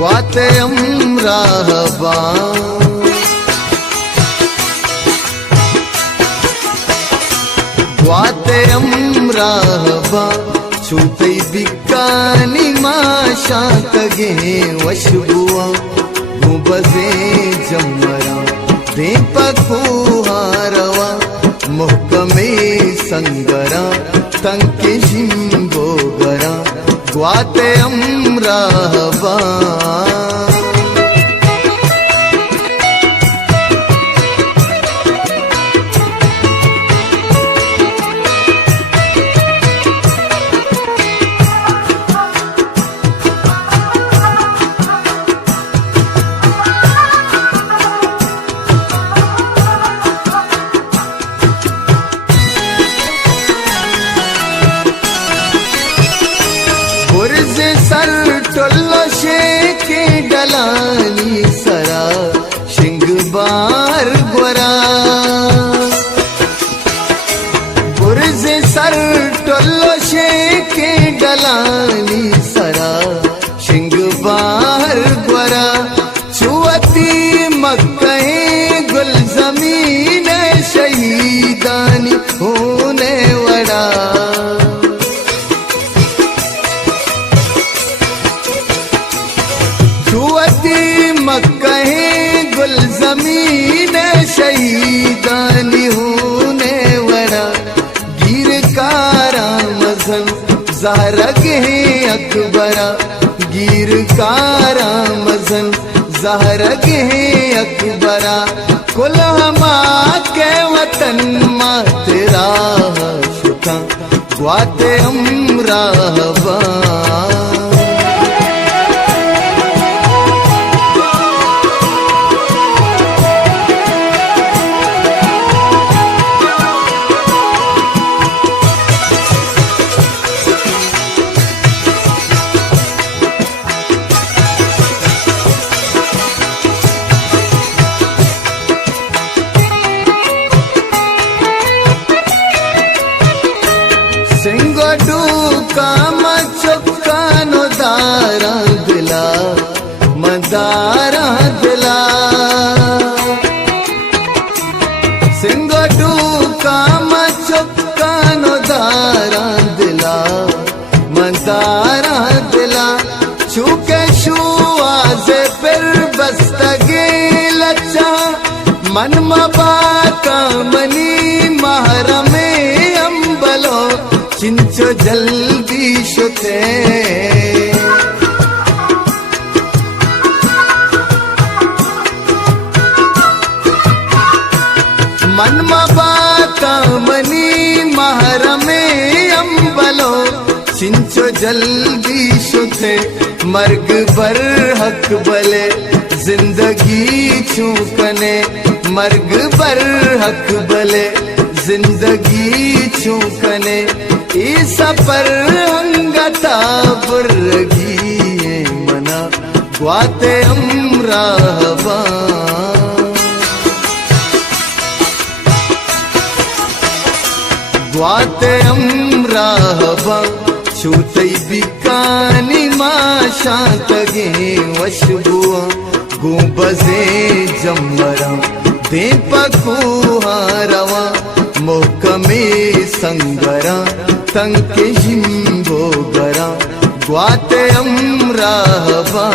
ग्वाते अमराहबा ग्वाते अमराहबा छूतै बिकानी माशा तगे वशबुआ गुबजे जमरा दे पकुहारवा मुहकमे संगरा तंके जिम्बोगरा ग्वाते अमराहबा सर टोल्लो शेके डलानी सरा शिंग बार गोरा बुर्जे सर टोल्लो शेके डलानी सरा शिंग बार गोरा छुअती मक्के गुल जमीन शहीदानी होने वड़ा मक्के गुल जमीन शहीदानी होने वड़ा गिर कारा मजन जहरग है अकबरा गिर कारा मजन जहरग है अकबरा कुल हमा के वतन मा तेरा शुका ग्वाते अमराहबा सिंगडू काम चुकानो दारा दिला मदारा दिला सिंगडू काम चुकानो दारा दिला मदारा दिला चूके शुआजे फिर बस्तगे लच्चा मन मबा कामनी महरमे अम्बलो चिंचो जल्दी शुते मन मबाता मनी महरमे अम्बलो चिंचो जल्दी शुते मर्ग बर हक बले जिंदगी छूकने मर्ग बर हक बले जिंदगी छूकने ईसा पर अंगता बुर्रगी मना ग्वाते अमराहबा ग्वाते अमराहबा छूतै बिकानी माशा तगे वशबुआ गुबजे जमरा दे पकुहारवा मोकमे संगरा तंके जिम्बोगरा ग्वाते अमराहबा।